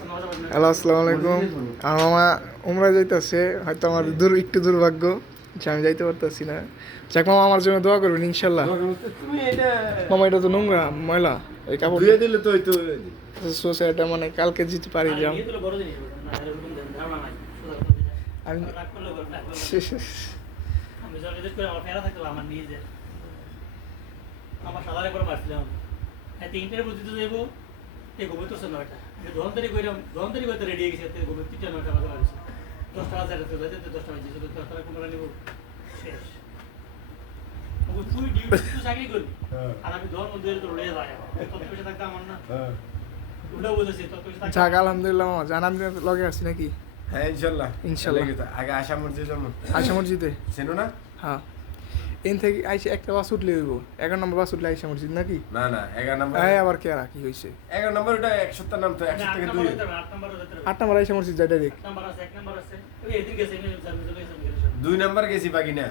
Hello, আসসালামু আলাইকুম। আমার মামা উমরা যাইতেছে, হয়তো আমার একটু দুর্ভাগ্য যে আমি যাইতে পারতেছি না। যাক মামা, আমার জন্য দোয়া করবেন ইনশাল্লাহ। মামা, এটা তো নোংরা, ময়লা, এই কাপড় দিলে তো সোসা, এটা মানে কালকে যেতে পারি যাম আমি। আমার সাদারে করে মারছিলাম হ্যাঁ তিনটের বুঝতে তো যাবো এই গোবর তো না ওটা ধনতারি কইরাম ধনতারি করতে রেডি হয়ে গেছে গোবর 3টা 9টা বাজে মারছে 10টা বাজে রাতে যাইতে 10টা বাজে যদি 10টা কোমরা নিব শেষ ওই তুই ডিউটি তো চাকরি করবি আর আমি ধন মধ্যে তো রয়ে যায় তত পয়সা থাকতে আমার না ওটা বুঝেছি তত পয়সা থাকতে যাক আলহামদুলিল্লাহ মামা, জানান লগে আসছি নাকি? হ্যাঁ ইনশাল্লাহ ইনশাল্লাহ। আগে আশা মসজিদ যাবো আয়সা মসজিদে? চেনো না? হ্যাঁ, এন থেকে আইসে একটা বাস উঠলে হইব, 11 নম্বর বাস উঠলে আয়সা মসজিদ নাকি? না না 11 নম্বর। হ্যাঁ, আবার কে কি হয়েছে? 11 নম্বর ওটা 1 সপ্তাহ নাম তো 1 থেকে 2 8 নম্বর আয়সা মসজিদ যায় ডাইরেক্ট। 8 নাম্বার আছে 1 নাম্বার আছে ওই এদিকে গেছে আমি 2 নাম্বার গেছি বাকি না।